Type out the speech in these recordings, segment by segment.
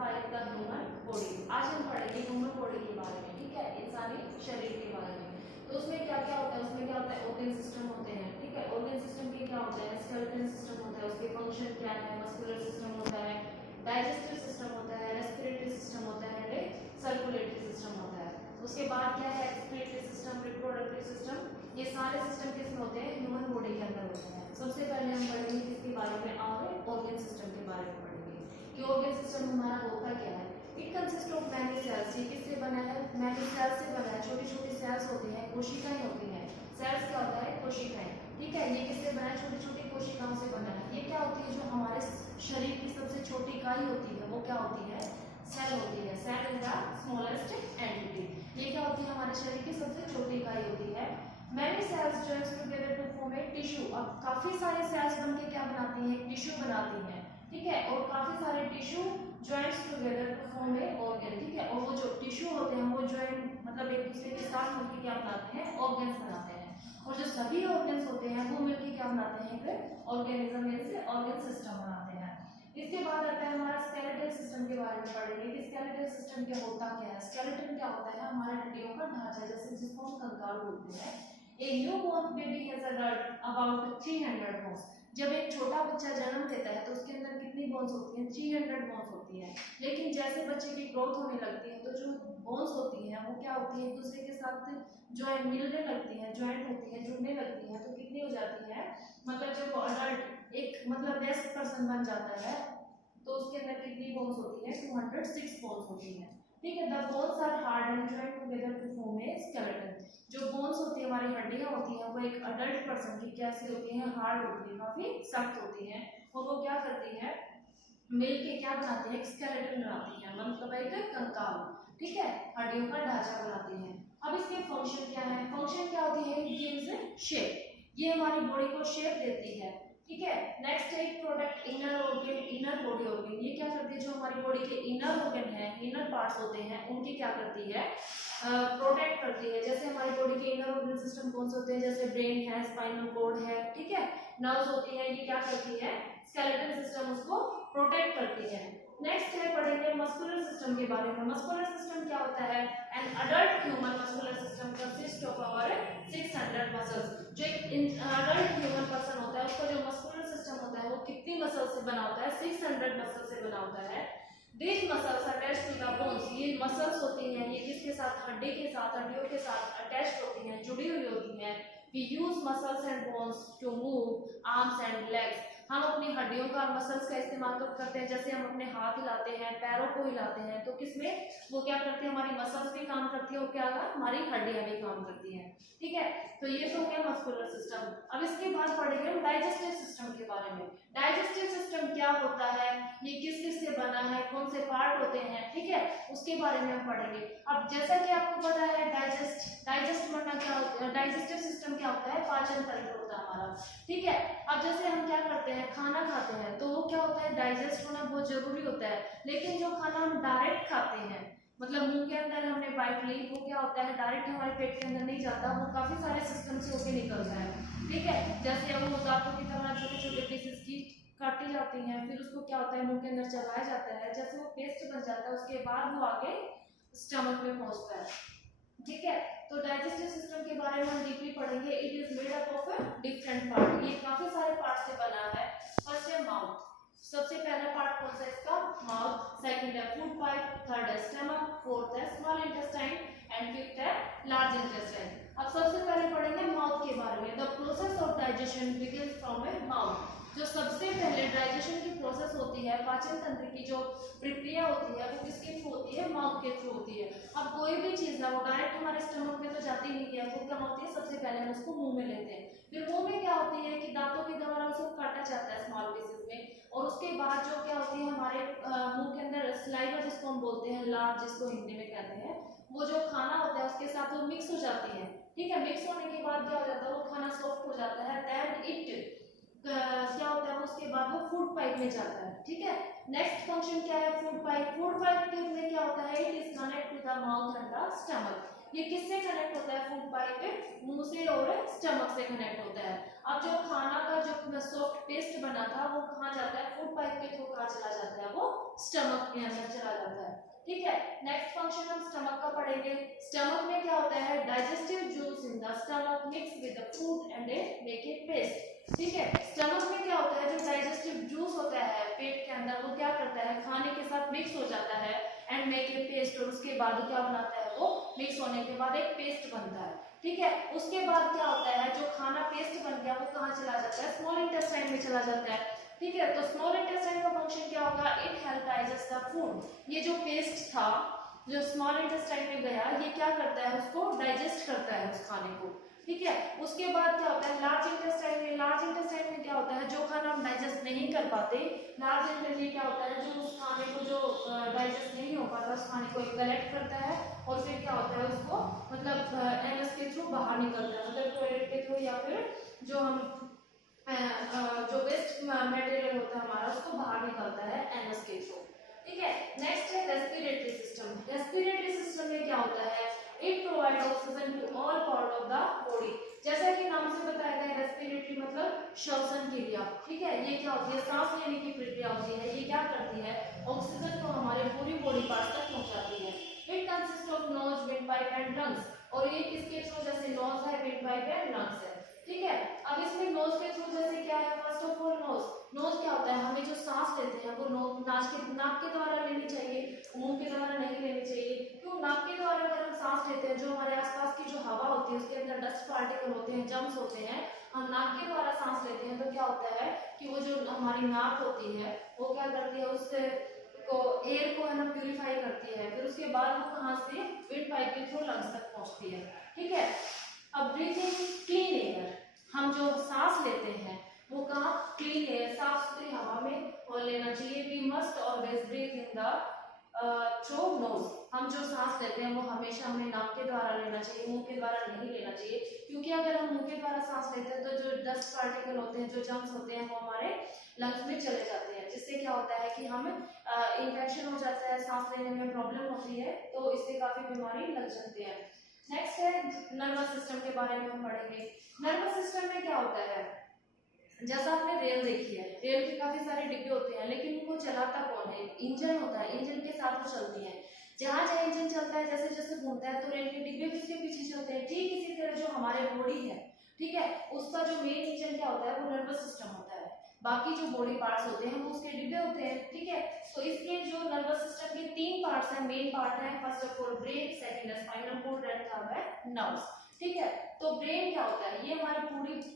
By the human body. आज हम पढ़ेंगे ह्यूमन बॉडी के बारे में, ठीक है, इंसानी शरीर के बारे में। तो उसमें क्या क्या होता है, उसमें क्या होता है, ऑर्गन सिस्टम होते हैं, ठीक है। ऑर्गन सिस्टम के क्या होते हैं, स्केलेटन सिस्टम होता है, उसके फंक्शन क्या है, मस्कुलर सिस्टम होता है, डाइजेस्टिव सिस्टम होता है, रेस्पिरेटरी सिस्टम होता है एंड सर्कुलेटरी सिस्टम होता है। उसके बाद क्या है, एक्सक्रीटरी सिस्टम, रिप्रोडक्टिव सिस्टम, ये सारे सिस्टम किसमें होते हैं, ह्यूमन बॉडी के अंदर होते हैं। सबसे पहले हम पढ़ेंगे किसके बारे में, ऑर्गन सिस्टम के बारे में पढ़ेंगे कि ऑर्गन सिस्टम हमारा होता क्या है। It consist of many cells, ये किससे बना है, मैनी सेल्स से बना है, छोटी छोटी सेल्स होती हैं, कोशिकाएं होती हैं। सेल्स क्या होता है, कोशिकाएं, ठीक है। ये किससे बना है, छोटी छोटी कोशिकाओं से बना है। ये क्या होती है, जो हमारे शरीर की सबसे छोटी इकाई होती है वो क्या होती है, सेल होती है। Cell is the smallest entity. ये क्या होती है, हमारे शरीर की सबसे छोटी इकाई होती है। Many cells joins together to form a tissue. अब काफी सारे सेल्स बनके क्या बनाती हैं, टिश्यू बनाती हैं, ठीक है। और काफी सारे tissue joints together to form a organ, ठीक है। और वो जो टिश्यू होते हैं वो जॉइंट मतलब एक दूसरे के साथ मिलकर क्या बनाते हैं, ऑर्गन्स बनाते हैं। और जो सभी ऑर्गन्स होते हैं वो मिलकर क्या बनाते हैं, फिर ऑर्गेनिज्म से ऑर्गन सिस्टम बनाते हैं। इसके बाद आता है हमारा स्केलेटल सिस्टम के बारे में पढ़ेंगे कि स्केलेटल सिस्टम क्या होता क्या है। स्केलेटन क्या होता है, हमारे हड्डियों का ढांचा, जैसे जिसको हम कंकाल बोलते हैं। A newborn baby has about 300 bones. जब एक छोटा बच्चा जन्म लेता है तो उसके अंदर कितनी बोन्स होती हैं, 300 बोन्स होती हैं। लेकिन जैसे बच्चे की ग्रोथ होने लगती है तो जो बोन्स होती हैं वो क्या होती है, एक दूसरे के साथ जॉइंट मिलने लगती हैं, जॉइंट होती है, जुड़ने लगती हैं। तो कितनी हो जाती है, मतलब जब वो अडल्ट एक मतलब बेस्ट पर्सन बन जाता है तो उसके अंदर कितनी बोन्स होती है, 206 बोन्स होती है, ठीक है। The bones are hard and joint together to form a skeleton. जो बोन्स होती है, हमारी हड्डियां होती हैं, वो एक अडल्ट पर्सन की कैसी होती हैं, हार्ड होती है, काफी सख्त होती हैं। और वो क्या करती है, मिलके क्या बनाती है, एक स्केलेटन बनाती है, मतलब एक कंकाल, ठीक है, हड्डियों का ढांचा बनाती है। अब इसके फंक्शन क्या है, फंक्शन क्या होती है, गिव्स शेप, ये हमारी बॉडी को शेप देती है, ठीक है। नेक्स्ट है product inner organ, inner body organ, ये क्या करती है, जो हमारी बॉडी के इनर ऑर्गन है, इनर पार्ट्स होते हैं, उनकी क्या करती है, प्रोटेक्ट करती है। जैसे हमारी बॉडी के इनर ऑर्गन सिस्टम कौन से होते हैं, जैसे ब्रेन है, स्पाइनल कॉर्ड है, ठीक है, नर्व्स होती है, ये क्या करती है, स्केलेटल सिस्टम उसको प्रोटेक्ट करती है। नेक्स्ट है पढ़ेंगे मस्कुलर सिस्टम के बारे में। मस्कुलर सिस्टम क्या होता है, an adult human muscular system consist of our 600 muscles. जो एक अडल्ट ह्यूमन पर्सन होता है उसका जो मस्कुलर सिस्टम होता है वो कितनी मसल से बना होता है, 600 मसल से बना होता है। These muscles attached to the bones, ये मसल्स होती हैं, ये किसके साथ, हड्डी के साथ, हड्डियों के साथ अटैच्ड होती हैं, जुड़ी हुई होती हैं। We use muscles and bones to move arms and legs. हम अपनी हड्डियों का और मसल्स का इस्तेमाल कब करते हैं, जैसे हम अपने हाथ हिलाते हैं, पैरों को हिलाते हैं, तो किसमें वो क्या करती है, हमारी मसल्स भी काम करती है और क्या हमारी हड्डियां भी काम करती हैं, ठीक है। तो ये तो हो गया मस्कुलर सिस्टम। अब इसके बाद पढ़ेंगे हम डाइजेस्टिव सिस्टम के बारे में। डाइजेस्टिव सिस्टम क्या होता है, ये किस किस से बना है, कौन से पार्ट होते हैं, ठीक है, उसके बारे में हम पढ़ेंगे। अब जैसा कि आपको पता है डाइजेस्ट करना क्या होता है, डाइजेस्टिव सिस्टम क्या होता है, पाचन तंत्र होता है हमारा, ठीक है। अब जैसे हम क्या करते हैं, खाना खाते हैं तो वो क्या होता है, डाइजेस्ट होना बहुत जरूरी होता है। लेकिन जो खाना हम डायरेक्ट खाते हैं, मतलब मुंह के अंदर हमने बाइट ली, वो क्या होता है, डायरेक्ट हमारे पेट के अंदर नहीं जाता, वो काफी सारे सिस्टम से होके निकलता है, ठीक है। जैसे वो दांतों की तरह छोटे छोटे पीसेस की काटी जाती हैं, फिर उसको क्या होता है, मुंह के अंदर चलाया जाता है, जैसे वो पेस्ट बन जाता है, उसके बाद वो आगे स्टमक में पहुंचता है, ठीक है। तो डाइजेस्टिव सिस्टम के बारे में हम डीपली पढ़ेंगे। It is made up of different part, ये काफी सारे पार्ट से बना है। फर्स्ट है माउथ, सबसे पहला पार्ट कौन सा है इसका, माउथ। सेकंड है फूड पाइप, थर्ड है स्टमक, फोर्थ है स्मॉल इंटेस्टाइन एंड फिफ्थ है लार्ज इंटेस्टाइन। अब सबसे पहले पढ़ेंगे माउथ के बारे में। The process of digestion begins from A mouth. जो सबसे पहले डाइजेशन की प्रोसेस होती है, पाचन तंत्र की जो प्रक्रिया होती है, वो किसके थ्रू होती है, माउथ के थ्रू होती है। अब कोई भी चीज ना वो डायरेक्ट हमारे स्टमक में तो जाती नहीं है, वो क्या होती है, सबसे पहले हम उसको मुंह में लेते हैं, फिर मुंह में क्या होती है कि दांतों के द्वारा उसको काटा जाता है स्मॉल पीसेस में, और उसके बाद जो क्या होती है, हमारे मुंह के अंदर सलाइवा जिसको हम बोलते हैं, लार जिसको हिंदी में कहते हैं, वो जो खाना होता है उसके साथ वो मिक्स हो जाती है, ठीक है। मिक्स होने के बाद क्या हो जाता है, वो खाना सॉफ्ट हो जाता है, देन इट क्या होता है, उसके बाद वो फूड पाइप में जाता है, ठीक है। नेक्स्ट फंक्शन क्या है, फूड पाइप। फूड पाइप में क्या होता है, it is connect to the mouth and the stomach. ये किससे कनेक्ट होता है, फूड पाइप मुंह से और स्टमक से कनेक्ट होता है। अब जो खाना का जो सॉफ्ट पेस्ट बना था वो कहाँ जाता है, फूड पाइप के थ्रू कहाँ चला जाता है, वो स्टमक के अंदर चला जाता है। ठीक है, नेक्स्ट फंक्शन हम स्टमक का पढ़ेंगे। स्टमक में क्या होता है, digestive juice in the stomach mix with the food and make it paste. ठीक है, स्टमक में क्या होता है, जो डाइजेस्टिव जूस होता है पेट के अंदर वो क्या करता है, खाने के साथ मिक्स हो जाता है एंड मेक ए पेस्ट, और उसके बाद क्या बनाता है, वो मिक्स होने के बाद एक पेस्ट बनता है। ठीक है, उसके बाद क्या होता है, जो खाना पेस्ट बन गया वो कहाँ चला जाता है, स्मॉल इंटेस्टाइन में चला जाता है। ठीक है, तो स्मॉल इंटेस्टाइन का फंक्शन क्या होगा, it help digest the food. ये जो पेस्ट था जो स्मॉल इंटेस्टाइन में गया, ये क्या करता है, उसको डाइजेस्ट करता है उस खाने को। ठीक है, उसके बाद क्या होता है लार्ज इंटेस्टाइन में, लार्ज इंटेस्टाइन में क्या होता है, जो खाना हम डाइजेस्ट नहीं कर पाते, लार्ज इंटेस्टाइन क्या होता है, जो उस खाने को जो डाइजेस्ट नहीं हो पाता उस खाने को कलेक्ट करता है और फिर क्या होता है उसको मतलब एनस के थ्रू बाहर निकलता है, मतलब टॉयलेट के थ्रू या फिर जो हम जो वेस्ट मटेरियल होता है हमारा उसको बाहर निकलता है एनस के थ्रू। ठीक है, नेक्स्ट है रेस्पिरेटरी सिस्टम। रेस्पिरेटरी सिस्टम में क्या होता है, it provide oxygen to all part of the body. जैसा कि नाम से बताया गया रेस्पिरेटरी मतलब श्वसन क्रिया। ठीक है, ये क्या होती है, सांस लेने की प्रक्रिया होती है, ये क्या करती है, ऑक्सीजन को हमारे पूरी बॉडी पार्ट तक पहुंचाती है। It consist of nose, wind pipe and lungs, और ये किसके थ्रू, जैसे नोज है, विंड पाइप है, लंग्स है। ठीक है, अब इसमें नोज के थ्रू जैसे क्या है, first of all nose, nose क्या होता है, हमें जो सांस लेते हैं वो नाक के द्वारा लेनी चाहिए, मुंह के द्वारा नहीं लेनी चाहिए। क्यों, नाक के द्वारा अगर हम सांस लेते हैं, जो हमारे आसपास की जो हवा होती है उसके अंदर डस्ट पार्टिकल होते हैं, जम्स होते हैं, हम नाक के द्वारा सांस लेते हैं तो क्या होता है कि वो जो हमारी नाक होती है वो क्या करती है, उससे को एयर को है ना प्यूरिफाई करती है, फिर उसके बाद वो कहाँ से विंड पाइप के थ्रू लंग्स तक पहुंचती है। ठीक है, अब ब्रीथिंग क्लीन एयर, हम जो सांस लेते हैं वो कहाँ, क्लीन एयर, साफ सुथरी हवा में और लेना चाहिए। We must always breathe in the through nose, हम जो सांस लेते हैं वो हमेशा हमें नाक के द्वारा लेना चाहिए, मुंह के द्वारा नहीं लेना चाहिए, क्योंकि अगर हम मुंह के द्वारा सांस लेते हैं तो जो डस्ट पार्टिकल होते हैं, जो जर्म्स होते हैं वो हमारे लंग्स में चले जाते हैं, जिससे क्या होता है कि हम इन्फेक्शन हो जाता है, सांस लेने में प्रॉब्लम होती है, तो इससे काफी बीमारी लग सकती है। नेक्स्ट है नर्वस सिस्टम के बारे में हम पढ़ेंगे। नर्वस सिस्टम में क्या होता है, जैसा आपने रेल देखी है, रेल के काफी सारे डिब्बे होते हैं, लेकिन उनको चलाता कौन है, इंजन होता है, इंजन के साथ वो चलती है। जहाँ जहाँ इंजन चलता है, जैसे जैसे घूमता है तो रेल के डिब्बे भी उसके पीछे चलते हैं। ठीक इसी तरह जो हमारे बॉडी है, ठीक है, उसका जो मेन इंजन क्या होता है, वो नर्वस सिस्टम होता है, बाकी जो बॉडी पार्ट्स होते हैं वो उसके डिब्बे होते हैं। ठीक है, तो इसके जो नर्वस सिस्टम के तीन पार्ट्स हैं, मेन पार्ट है, first of all brain, second है स्पाइनल कॉर्ड एंड थर्ड है नर्व्स। ठीक है, तो ब्रेन क्या होता है, ये हमारे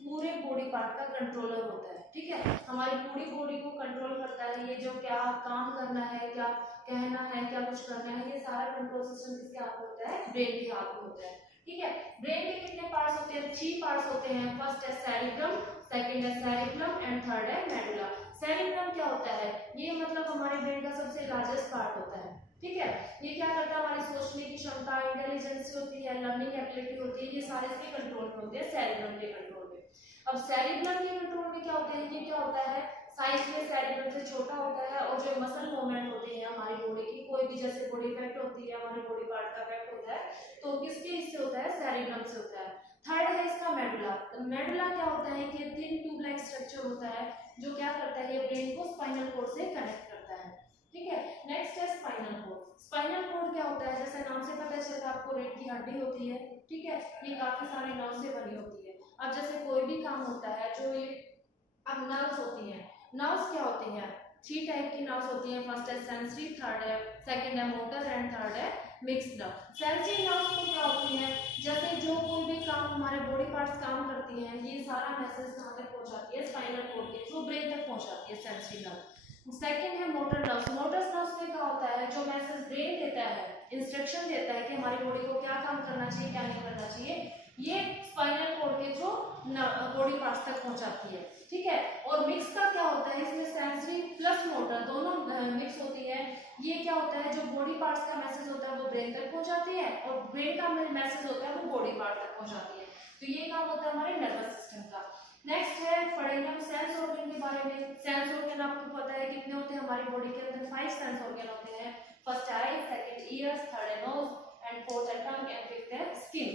पूरे बॉडी पार्ट का कंट्रोलर होता है। ठीक है, हमारी पूरी बॉडी को कंट्रोल करता है, ये जो क्या काम करना है, क्या कहना है, क्या कुछ करना है, ये सारा कंट्रोल सिस्टम किसके हाथ में होता है, ब्रेन के हाथ में होता है। ठीक है, ब्रेन के कितने पार्ट्स होते हैं, 3 पार्ट्स होते हैं, फर्स्ट है सेरिब्रम, सेकंड है सेरिब्रम एंड थर्ड है मेडुला। सेरिब्रम क्या होता है, ये मतलब हमारे ब्रेन का सबसे लार्जेस्ट पार्ट होता है। ठीक है, ये क्या करता है, हमारी सोचने की क्षमता, इंटेलिजेंस होती है, लर्निंग एबिलिटी होती है, ये सारे इसके कंट्रोल में होते हैं, सेरिब्रम के कंट्रोल में। अब सेरिब्रम के कंट्रोल में क्या होते हैं, ये क्या होता है, साइज में सेरिब्रम से छोटा होता है, और जो मसल मूवमेंट होते हैं हमारी बॉडी की, कोई भी जैसे बॉडी इफेक्ट होती है, हमारी बॉडी पार्ट का इफेक्ट होता है, तो किसके इससे होता है, सेरिब्रम से होता है। थर्ड है इसका मेडुला। मेडुला क्या होता है कि थिन ट्यूब लाइक स्ट्रक्चर होता है, जो क्या करता है, ये ब्रेन को स्पाइनल कॉर्ड से कनेक्ट करता है। ठीक है, नेक्स्ट है स्पाइनल कॉर्ड। स्पाइनल कॉर्ड क्या होता है, जैसे नाम से पता चलता है आपको, रीढ़ की हड्डी होती है। ठीक है, ये काफी सारे नर्व से बनी होती है। अब जैसे कोई भी काम होता है, जो ये अब नर्व्स होती हैं, नर्व्स क्या होती हैं, 3 टाइप की नर्व्स होती हैं, फर्स्ट है सेंसरी, थर्ड है, सेकंड है मोटर एंड थर्ड है मिक्स्ड नर्व। सेंसरी नर्व्स को क्या होती है, जैसे जो कोई भी काम हमारे बॉडी पार्ट्स काम करती हैं, ये सारा मैसेज कहाँ तक पहुंचाती है, स्पाइनल कॉर्ड के थ्रू ब्रेन तक पहुंचाती है सेंसरी नर्व। सेकंड है मोटर नर्व्स। मोटर नर्व्स में क्या होता है, जो मैसेज ब्रेन देता है, इंस्ट्रक्शन देता है कि हमारी बॉडी को क्या काम करना चाहिए, क्या नहीं करना चाहिए, ये स्पाइनल कॉर्ड के थ्रू बॉडी पार्ट्स तक पहुंचाती है। ठीक है, और मिक्स का क्या होता है, इसमें सेंसरी प्लस मोटर दोनों मिक्स होती है। ये क्या होता है, जो बॉडी पार्ट्स का मैसेज होता है वो ब्रेन तक पहुंचाती है, और ब्रेन का मैसेज होता है वो बॉडी पार्ट तक पहुंचाती है। तो ये काम होता है हमारे नर्वस सिस्टम का। नेक्स्ट है पढ़ेंगे हम सेंस ऑर्गन के बारे में। सेंस ऑर्गन आपको पता है कितने होते हैं हमारी बॉडी के अंदर, 5 सेंस ऑर्गन होते हैं, फर्स्ट आई, सेकंड ईयर्स, थर्ड है नोज एंड फोर्थ है टंग एंड फिफ्थ है स्किन।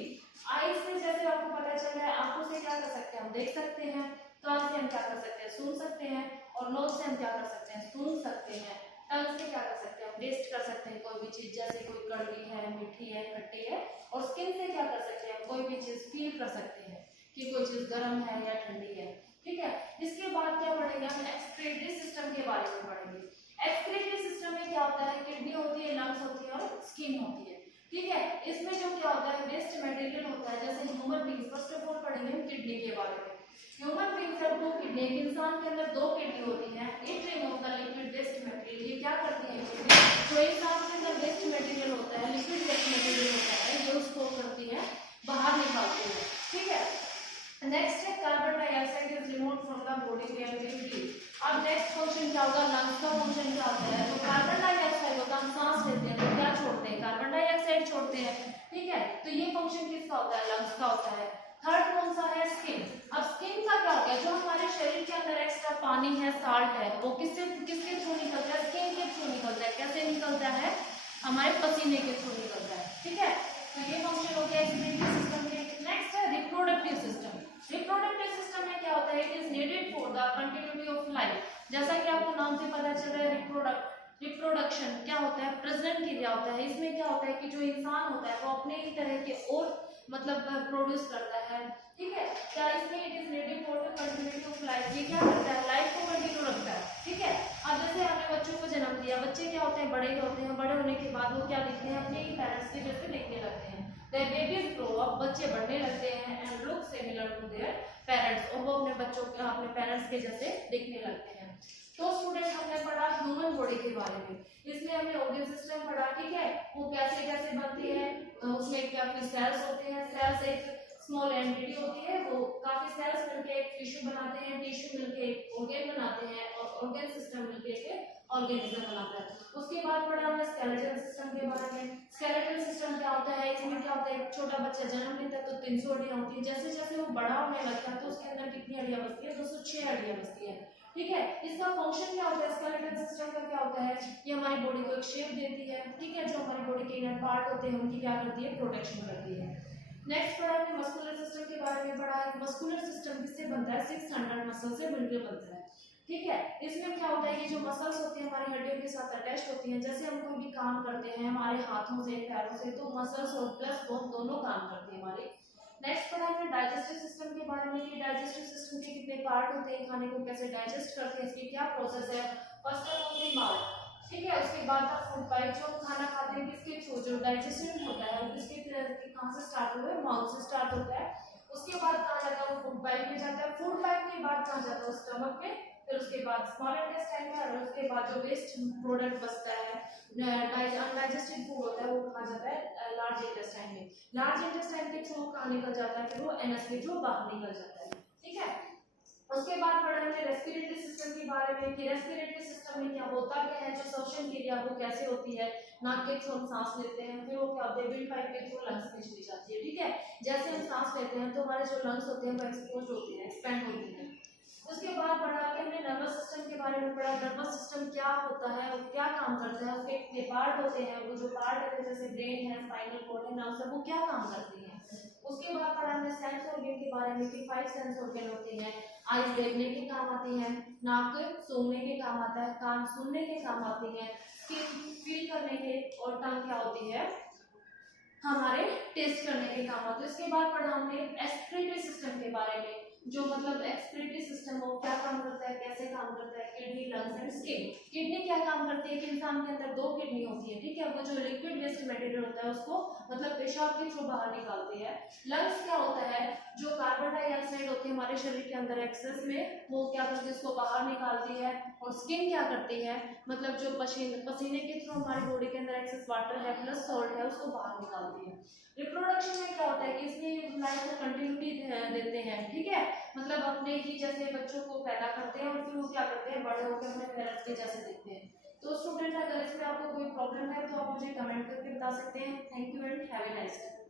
आईज से जैसे आपको पता चल रहा है, आंखों से क्या क्या कर सकते हैं, हम देख सकते हैं, कान से हम क्या कर सकते हैं, सुन सकते हैं, और नोज से हम क्या कर सकते हैं, सूंघ सकते हैं, टंग से क्या कर सकते हैं, हम टेस्ट कर सकते हैं कोई भी चीज, जैसे कोई कड़वी है, मीठी है, खट्टी है, और स्किन से क्या कर सकते हैं, कोई भी चीज फील कर सकते हैं कि कोई चीज गर्म है या ठंडी है, ठीक है। इसके बाद क्या पढ़ेंगे हम, एक्सक्रीटरी सिस्टम के बारे में पढ़ेंगे। एक्सक्रीटरी सिस्टम में क्या होता है, किडनी होती है, लंग्स होती है और स्किन होती है, ठीक है। इसमें जो क्या होता है, वेस्ट मटेरियल होता है, जैसे human being, first of all पढ़ेंगे हम किडनी के बारे में। Human beings have two kidney, एक इंसान के अंदर दो किडनी होती है। It remove the liquid waste material, ये क्या करती है किडनी, जो इंसान के अंदर वेस्ट मटेरियल होता है, लिक्विड वेस्ट मटेरियल होता है, ये उसको करती है, बाहर निकालती है, ठीक है। नेक्स्ट है carbon dioxide is removed from the body we activity. अब नेक्स्ट फंक्शन क्या होगा, लंग्स का फंक्शन क्या होता है, तो कार्बन डाइऑक्साइड होता है, हम सांस लेते हैं तो क्या छोड़ते हैं, कार्बन डाइऑक्साइड छोड़ते हैं, ठीक है। तो ये फंक्शन किसका होता है, लंग्स का होता है। थर्ड कौन सा है, स्किन। अब स्किन का क्या होता है, जो हमारे शरीर के अंदर एक्स्ट्रा पानी है, साल्ट है, वो किसके थ्रू निकलता है, स्किन के थ्रू निकलता है। कैसे निकलता है, हमारे पसीने के थ्रू निकलता है, ठीक है। तो ये फंक्शन हो गया एक्सक्रीटरी सिस्टम के। नेक्स्ट है रिप्रोडक्टिव सिस्टम। रिप्रोडक्टिव सिस्टम में क्या होता है, it is needed for the continuity of life. जैसा कि आपको नाम से पता चल रहा है, रिप्रोडक्शन क्या होता है, प्रेजेंट क्रिया होता है। इसमें क्या होता है कि जो इंसान होता है वो अपने ही तरह के और मतलब प्रोड्यूस करता है, ठीक है। क्या इसमें it is needed for the continuity of life, ये क्या करता है, लाइफ को कंटिन्यू रखता है, ठीक है। अब जैसे आपने बच्चों को जन्म दिया, बच्चे क्या होते हैं, बड़े होते हैं, बड़े होने के बाद वो क्या दिखते हैं, अपने ही पेरेंट्स के जैसे दिखने लगते हैं। Their babies grow up, बच्चे बढ़ने लगते हैं, and look similar to their parents, और वो अपने बच्चों के, अपने पेरेंट्स के जैसे दिखने लगते हैं। तो स्टूडेंट हमने पढ़ा ह्यूमन बॉडी के बारे में, इसमें हमने ऑर्गन सिस्टम पढ़ा, ठीक है, वो कैसे कैसे बनती है, उसमें क्या सेल्स होते हैं, सेल्स एक स्मॉल एंटिटी होती है, वो काफी सेल्स मिलके एक टिश्यू बनाते हैं, टिश्यू मिलके एक ऑर्गन बनाते हैं, और ऑर्गन सिस्टम मिलके एक ऑर्गेनिज्म बनाता है। उसके बाद पढ़ा हमने स्केलेटल सिस्टम के बारे में। स्केलेटल सिस्टम क्या होता है, इसमें क्या होता है, एक छोटा बच्चा जन्म लेता है तो 300 हड्डियां होती है, जैसे जैसे वो बड़ा होने लगता है तो उसके अंदर कितनी हड्डियां बचती है, 206 हड्डियां बचती है, ठीक है। इसका फंक्शन क्या होता है, स्केलेटल सिस्टम का क्या होता है, ये हमारी बॉडी को एक शेप देती है, ठीक है। जो हमारी बॉडी के इनर पार्ट होते हैं उनकी क्या करती है, प्रोटेक्शन करती है। नेक्स्ट पढ़ा हमने मस्कुलर सिस्टम के बारे में पढ़ा है। मस्कुलर सिस्टम किससे बनता है, 600 मसल से मिलकर बनता है, ठीक है। इसमें क्या होता है कि जो मसल्स होती हैं हमारी हड्डियों के साथ अटैच होती हैं, जैसे हम कोई भी काम करते हैं हमारे हाथों से, पैरों से, तो मसल्स और प्लस बोन दोनों काम करते हैं हमारे। नेक्स्ट पढ़ा हमने डाइजेस्टिव सिस्टम के बारे में कि डाइजेस्टिव सिस्टम के कितने पार्ट होते हैं, खाने को कैसे डाइजेस्ट करते हैं, इसकी क्या प्रोसेस है। First of all the mouth, ठीक है। उसके बाद फूड पाइप, जो खाना खाते हैं किसके थ्रू, जो डाइजेशन होता है वो किसके कहाँ से स्टार्ट होता है, माउथ से स्टार्ट होता है। उसके बाद कहाँ जाता है, वो फूड पाइप में जाता है, फूड पाइप के बाद कहाँ जाता है, स्टमक में, फिर उसके बाद स्मॉल इंटेस्टाइन में, और उसके बाद जो वेस्ट प्रोडक्ट बचता है, अनडाइजेस्टेड फूड होता है, वो कहाँ जाता है, लार्ज इंटेस्टाइन में। लार्ज इंटेस्टाइन के थ्रू कहाँ निकल जाता है, फिर वो एनएस के थ्रू बाहर निकल जाता है, ठीक है। उसके बाद पढ़ा हमने रेस्पिरेटरी सिस्टम के बारे में कि रेस्पिरेटरी सिस्टम में क्या होता क्या है, जो श्वसन क्रिया वो कैसे होती है, नाक के थ्रू हम सांस लेते हैं, फिर वो क्या होता है, विंड पाइप के थ्रू लंग्स में चली जाती है, ठीक है। जैसे हम सांस लेते हैं तो हमारे जो लंग्स होते हैं वो एक्सपोज होते हैं, एक्सपेंड होते हैं। उसके बाद पढ़ा कि हमने नर्वस सिस्टम के बारे में पढ़ा, नर्वस सिस्टम क्या होता है, वो क्या काम करता है, उसके कितने पार्ट होते हैं, वो जो पार्ट है जैसे ब्रेन है, स्पाइनल कॉर्ड है, नर्व्स है, वो क्या काम करती हैं। उसके बाद पढ़ा हमने सेंस ऑर्गन के बारे में कि 5 सेंस ऑर्गन होते हैं। आईज देखने के काम आती है, नाक सूंघने के काम आता है, कान सुनने के काम आती है, स्किन फील करने के, और टंग क्या होती है, हमारे टेस्ट करने के काम आते हैं। इसके बाद पढ़ा हमने एक्सक्रीटरी सिस्टम के बारे में, जो मतलब एक्सक्रीटरी सिस्टम वो क्या काम करता है, कैसे काम करता है, kidney, lungs and skin. Kidney क्या काम करती है कि इंसान के अंदर 2 किडनी होती है, ठीक है, वो जो लिक्विड वेस्ट मटेरियल होता है उसको मतलब पेशाब के थ्रू बाहर निकालती है। लंग्स क्या होता है, जो कार्बन डाइऑक्साइड होती है हमारे शरीर के अंदर एक्सेस में, वो क्या करती है, उसको बाहर निकालती है। और स्किन क्या करती है, मतलब जो पसीने के थ्रू हमारी बॉडी के अंदर एक्सेस वाटर है प्लस सॉल्ट है उसको बाहर निकालती है। रिप्रोडक्शन में क्या होता है कि इसमें लाइफ को कंटिन्यूटी देते हैं, ठीक है, मतलब अपने ही जैसे बच्चों को पैदा करते हैं और फिर वो क्या करते हैं, बड़े होकर अपने पेरेंट्स के जैसे दिखते हैं। तो स्टूडेंट अगर इसमें आपको कोई प्रॉब्लम है तो आप मुझे कमेंट करके बता सकते हैं। Thank you and have a nice day.